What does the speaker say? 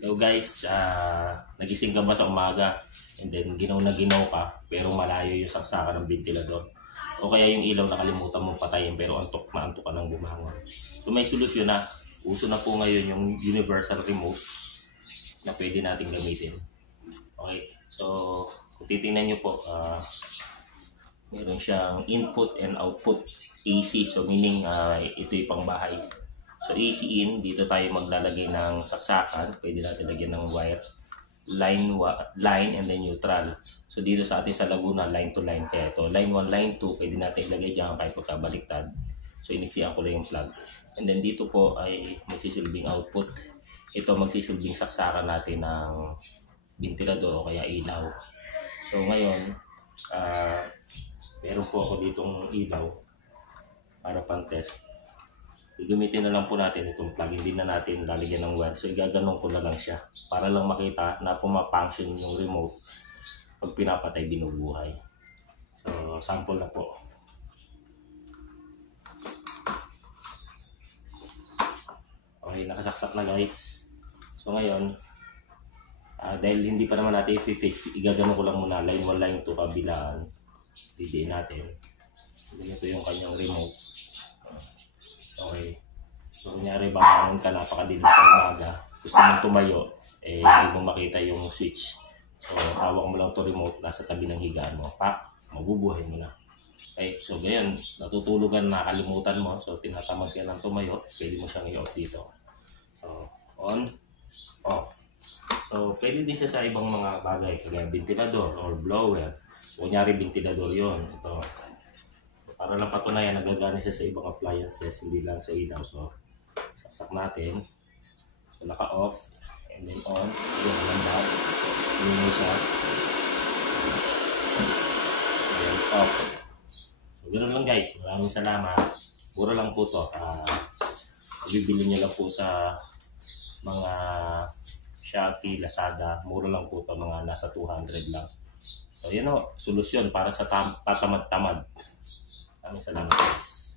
Hello guys, nagising ka ba sa umaga and then ginaw na ginaw ka pero malayo yung saksakan ng ventilador o kaya yung ilaw nakalimutan mong patayin pero antok ka ng bumangon. So may solusyon na. Uso na po ngayon yung universal remote na pwede natin gamitin. Okay, so kung titingnan nyo po, meron siyang input and output AC. So meaning ito yung pangbahay. So AC in, dito tayo maglalagay ng saksakan. Pwede natin lagyan ng wire. Line and then neutral. So dito sa atin sa Laguna, line to line. Kaya ito, line 1, line 2, pwede natin ilagay dyan kahit pagkabaliktad. So iniksiyan ko lang yung plug. And then dito po ay magsisilbing output. Ito magsisilbing saksakan natin ng ventilador o kaya ilaw. So ngayon, meron po ako ditong ilaw para pang test. Gagamitin na lang po natin itong plug. Hindi na natin lalagyan ng wire. So igaganon ko na lang siya para lang makita na pumapunction yung remote pag pinapatay binubuhay. So sample na po. Okay, nakasaksak na guys. So ngayon, dahil hindi pa naman natin i-fix, igaganon ko lang muna line 1, line 2 kabilaan. Didiin natin. Ito yung kanyang remote. Okay. So kunyari baka ka napakadilim sa umaga, gusto mong tumayo, hindi mo makita yung switch. So hawak mo lang ito remote, nasa tabi ng higaan mo. Mabubuhay mo na. Okay, so ngayon, natutulugan, nakalimutan mo. So tinatamad ka ng tumayo, pwede mo siyang i-off dito. So on, off. So pwede din siya sa ibang mga bagay, kagaya ventilador or blower. Kunyari ventilador yon. Ito. Para lang patunayan, nagagana siya sa ibang appliances, hindi lang sa ilaw. So, saksak natin. So, naka-off. And then on. Yung ganda. Yun siya. And then off. So, ganoon lang guys. Maraming salamat. Mura lang po ito. Bibili nyo lang po sa mga Shopee, Lazada. Mura lang po ito. Mga nasa 200 lang. So, yun o. Solusyon para sa tatamad-tamad. Salamat guys.